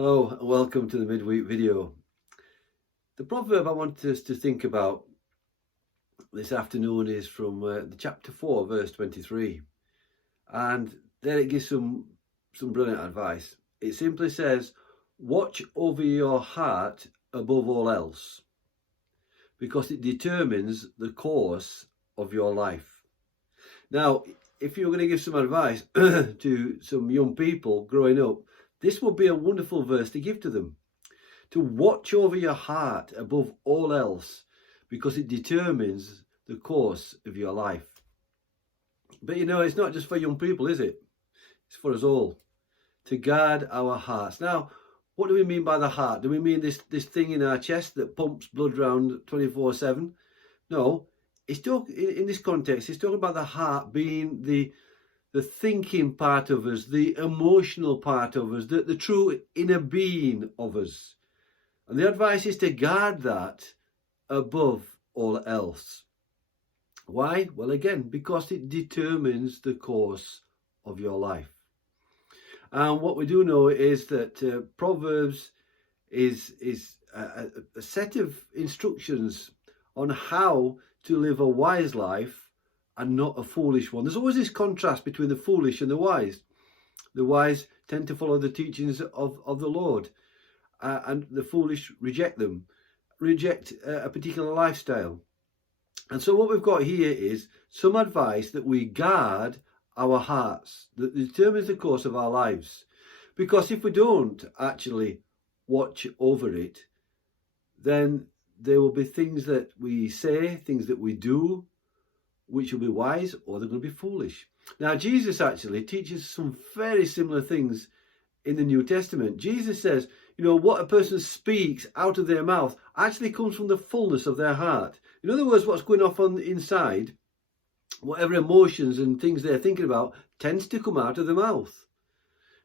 Hello and welcome to the midweek video. The proverb I want us to think about this afternoon is from the chapter 4, verse 23. And there it gives some brilliant advice. It simply says, watch over your heart above all else, because it determines the course of your life. Now, if you're going to give some advice to some young people growing up, this would be a wonderful verse to give to them. To watch over your heart above all else, because it determines the course of your life. But you know, it's not just for young people, is it? It's for us all. To guard our hearts. Now, what do we mean by the heart? Do we mean this thing in our chest that pumps blood around 24/7? No, it's in this context, it's talking about the heart being the thinking part of us, the emotional part of us, the true inner being of us. And the advice is to guard that above all else. Why? Well, again, because it determines the course of your life. And what we do know is that Proverbs is a set of instructions on how to live a wise life and not a foolish one. There's always this contrast between the foolish and the wise. The wise tend to follow the teachings of the Lord, and the foolish reject a particular lifestyle. And so what we've got here is some advice that we guard our hearts, that determines the course of our lives. Because if we don't actually watch over it, then there will be things that we say, things that we do, which will be wise, or they're going to be foolish. Now, Jesus actually teaches some very similar things in the New Testament. Jesus says, you know, what a person speaks out of their mouth actually comes from the fullness of their heart. In other words, what's going off on the inside, whatever emotions and things they're thinking about, tends to come out of the mouth.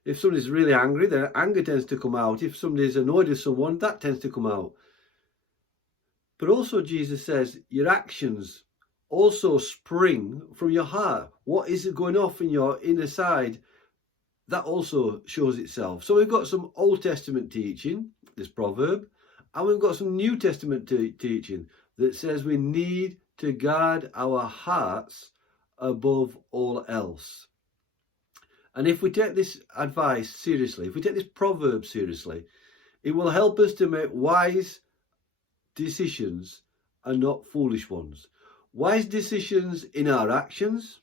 If somebody's really angry, their anger tends to come out. If somebody's annoyed with someone, that tends to come out. But also Jesus says, your actions also spring from your heart. What is going off in your inner side, that also shows itself. So we've got some Old Testament teaching, this proverb, and we've got some New Testament teaching that says we need to guard our hearts above all else. And if we take this advice seriously, if we take this proverb seriously, it will help us to make wise decisions and not foolish ones. Wise decisions in our actions,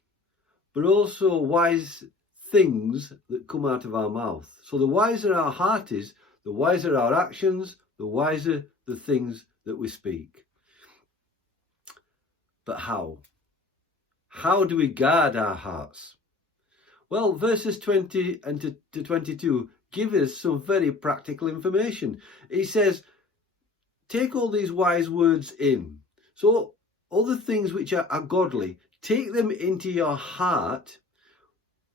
but also wise things that come out of our mouth. So the wiser our heart is, the wiser our actions, the wiser the things that we speak. But how? How do we guard our hearts? Well, verses 20 and to 22 give us some very practical information. He says, take all these wise words in. So all the things which are godly, take them into your heart.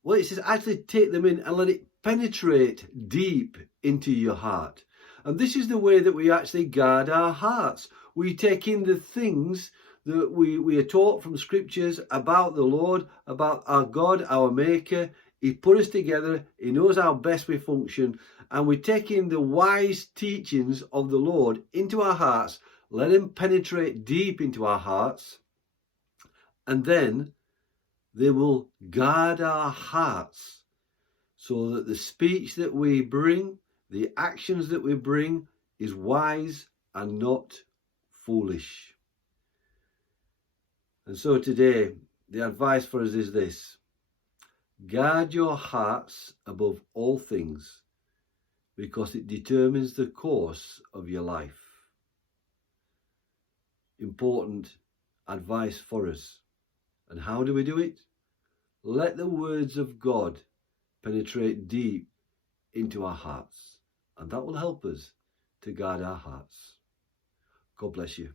Well, it says actually take them in and let it penetrate deep into your heart. And this is the way that we actually guard our hearts. We take in the things that we are taught from scriptures about the Lord, about our God, our Maker. He put us together. He knows how best we function. And we take in the wise teachings of the Lord into our hearts. Let them penetrate deep into our hearts. And then they will guard our hearts so that the speech that we bring, the actions that we bring, is wise and not foolish. And so today, the advice for us is this: guard your hearts above all things, because it determines the course of your life. Important advice for us. And how do we do it? Let the words of God penetrate deep into our hearts, and that will help us to guard our hearts. God bless you.